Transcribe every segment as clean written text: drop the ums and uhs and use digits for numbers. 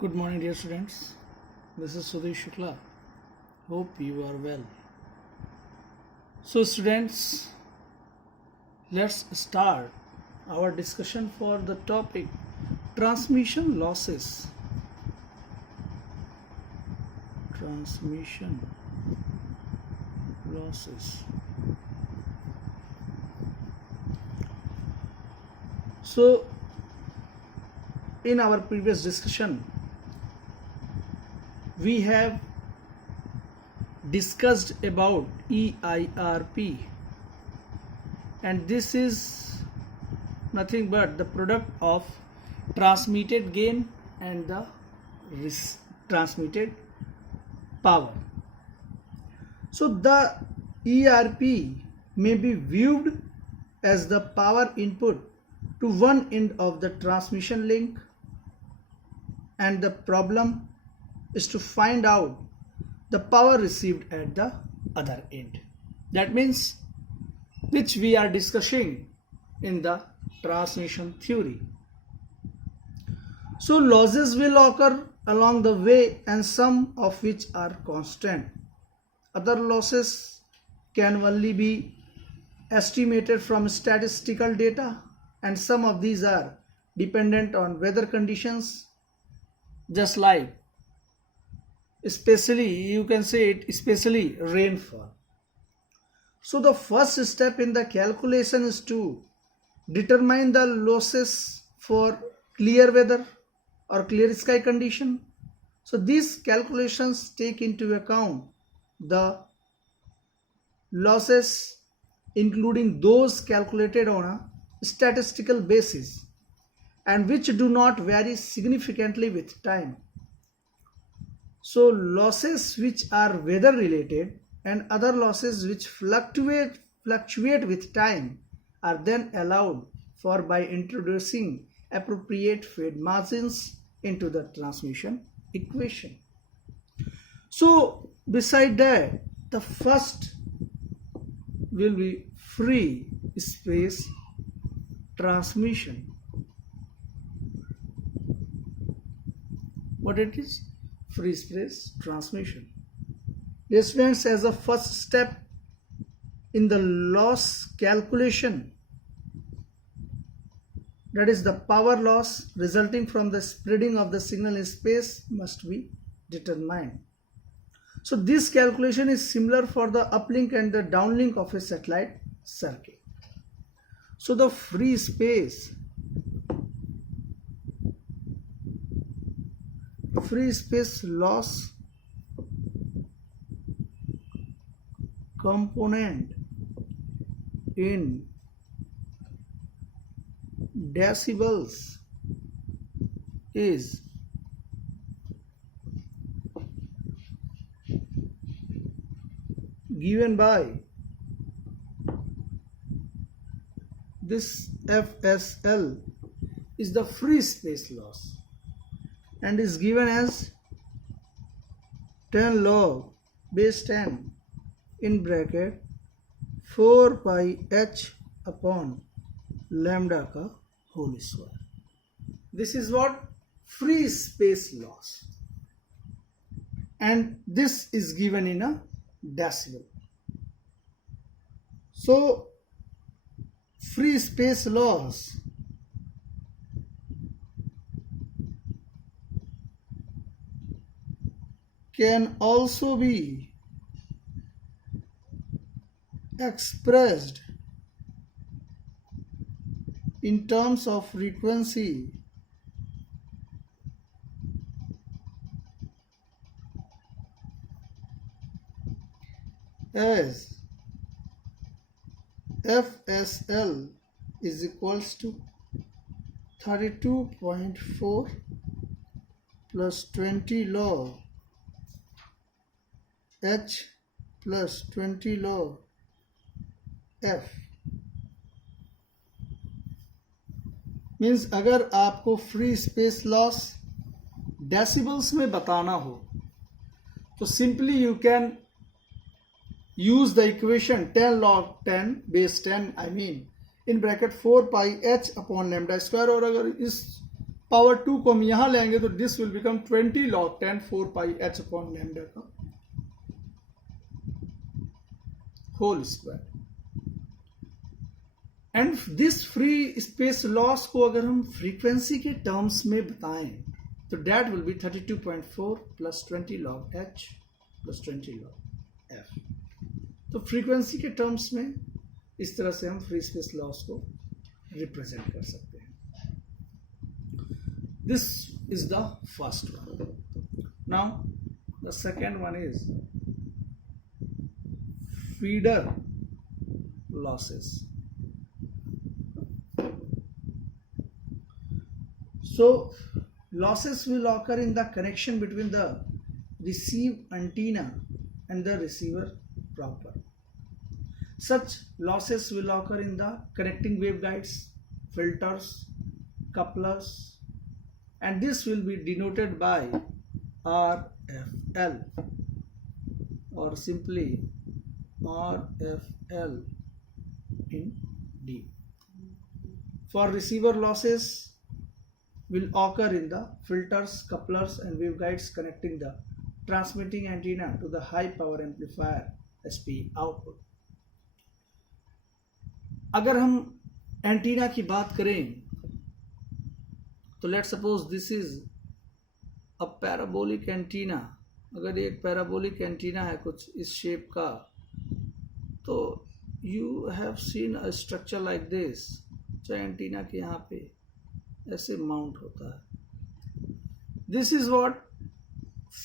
Good morning, dear students. This is Sudhir Shukla. Hope you are well. So, students, let's start our discussion for the topic transmission losses. Transmission losses. So, in our previous discussion, we have discussed about EIRP, and this is nothing but the product of transmitted gain and the transmitted power. So the ERP may be viewed as the power input to one end of the transmission link, and the problem is to find out the power received at the other end. That means which we are discussing in the transmission theory. So losses will occur along the way, and some of which are constant. Other losses can only be estimated from statistical data, and some of these are dependent on weather conditions, just like especially you can say it especially rainfall. So the first step in the calculation is to determine the losses for clear weather or clear sky condition. So these calculations take into account the losses including those calculated on a statistical basis and which do not vary significantly with time. So losses which are weather related and other losses which fluctuate with time are then allowed for by introducing appropriate fade margins into the transmission equation. So beside that, the first will be free space transmission. What it is? Free space transmission. Dear students, as a first step in the loss calculation, that is the power loss resulting from the spreading of the signal in space must be determined. So this calculation is similar for the uplink and the downlink of a satellite circuit. So the free space loss component in decibels is given by this FSL is the free space loss and is given as 10 log base 10 in bracket 4 pi h upon lambda ka whole square. This is what free space loss, and this is given in a decibel. So free space loss can also be expressed in terms of frequency as FSL is equals to 32.4 plus 20 log H plus 20 log F. Means अगर आपको free space loss decibels में बताना हो तो simply you can use the equation 10 log 10 base 10 in bracket 4 pi h upon lambda square, और अगर इस power 2 को हम यहां लेंगे तो this will become 20 log 10 4 pi h upon lambda का whole square. And this free space loss को अगर हम फ्रीक्वेंसी के टर्म्स में बताएं तो that will be 32.4 plus 20 log h plus 20 log f। तो फ्रीक्वेंसी के टर्म्स में इस तरह से हम फ्री स्पेस लॉस को रिप्रेजेंट कर सकते हैं। This is the first one. Now the second one is feeder losses. So losses will occur in the connection between the receive antenna and the receiver proper. Such losses will occur in the connecting waveguides, filters, couplers, and this will be denoted by RFL or simply RFL in D. For receiver losses will occur in the filters, couplers and waveguides connecting the transmitting antenna to the high power amplifier SP output. अगर हम antenna की बात करें तो let suppose this is a parabolic antenna. अगर ये एक parabolic antenna है कुछ इस शेप का, तो you have seen a structure like this, जो एंटीना के यहाँ पे ऐसे माउंट होता है। This is what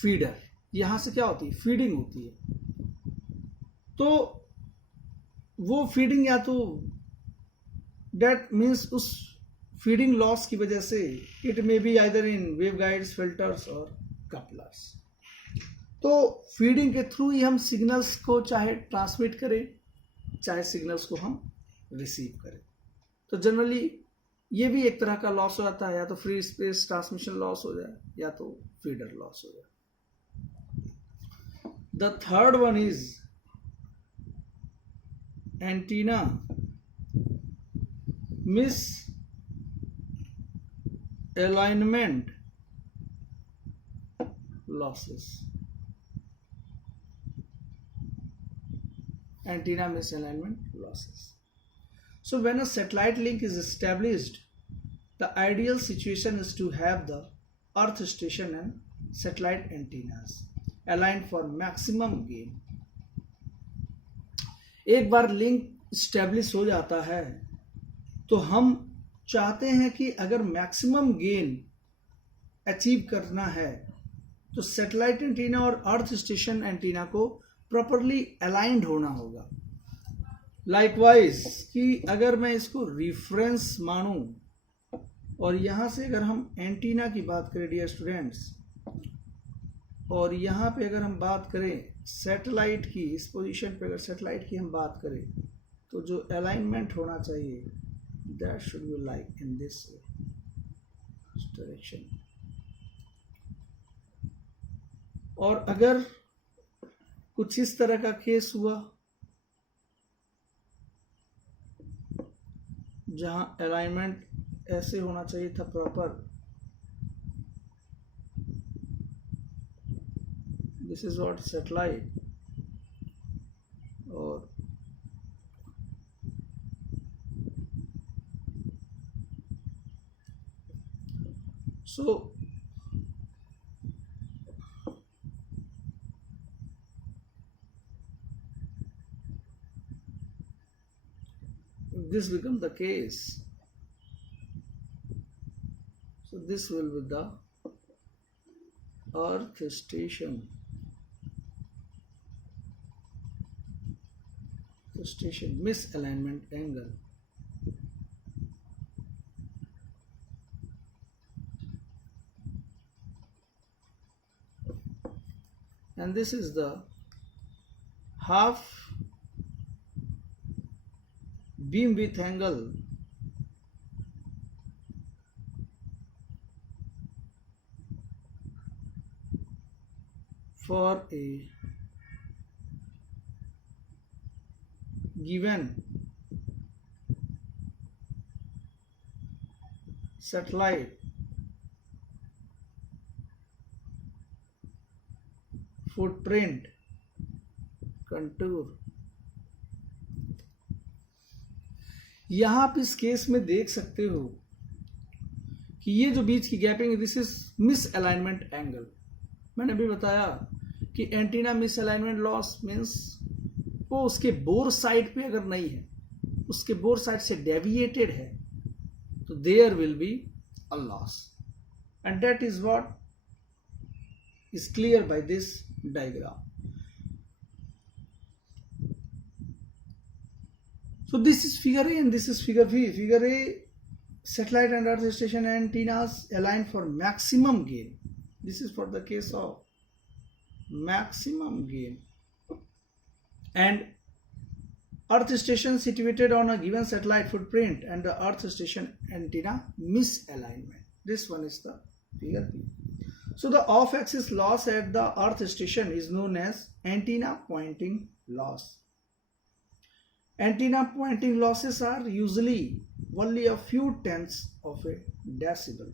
feeder. यहां से क्या होती है? फीडिंग होती है। तो वो फीडिंग या तो डेट मीन्स उस फीडिंग लॉस की वजह से it may be either in waveguides, filters और कपलर्स। तो फीडिंग के थ्रू ही हम सिग्नल्स को चाहे ट्रांसमिट करें, चाहे सिग्नल्स को हम रिसीव करें। तो जनरली ये भी एक तरह का लॉस हो जाता है, या तो फ्री स्पेस ट्रांसमिशन लॉस हो जाए या तो फीडर लॉस हो जाए। The third one is antenna miss alignment losses. Antenna misalignment losses. So when a satellite link is established, the ideal situation is to have the earth station and satellite antennas aligned for maximum gain. एक बार link establish हो जाता है तो हम चाहते हैं कि अगर मैक्सिमम गेन अचीव करना है तो सैटेलाइट एंटीना और अर्थ स्टेशन एंटीना को प्रॉपरली अलाइंड होना होगा। लाइकवाइज कि अगर मैं इसको रिफरेंस मानूं और यहाँ से अगर हम एंटीना की बात करें डियर स्टूडेंट्स, और यहाँ पे अगर हम बात करें सैटेलाइट की, इस पोजीशन पे अगर सैटेलाइट की हम बात करें तो जो अलाइनमेंट होना चाहिए that should be like in this way, this direction। और अगर कुछ इस तरह का केस हुआ जहां अलाइनमेंट ऐसे होना चाहिए था proper, this is what satellite, और so if this becomes the case, so this will be the earth station misalignment angle, and this is the half beam width angle for a given satellite footprint, contour. यहां आप इस case में देख सकते हो कि ये जो बीच की गैपिंग है, this is miss alignment angle. मैंने अभी बताया कि antenna miss alignment loss means वो उसके बोर साइड पे अगर नहीं है, उसके बोर साइड से डेविएटेड है, तो there will be a loss, and that is what is clear by this diagram. So this is figure A and this is figure B. Figure A, satellite and earth station antennas aligned for maximum gain. This is for the case of maximum gain. And earth station situated on a given satellite footprint and the earth station antenna misalignment. This one is the figure B. So the off-axis loss at the earth station is known as antenna pointing loss. Antenna pointing losses are usually only a few tenths of a decibel.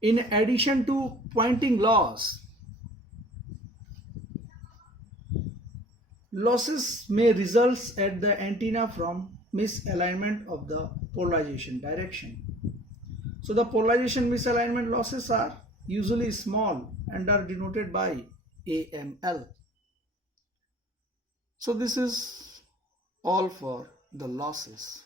In addition to pointing loss, losses may result at the antenna from misalignment of the polarization direction. So the polarization misalignment losses are usually small and are denoted by AML. So this is all for the losses.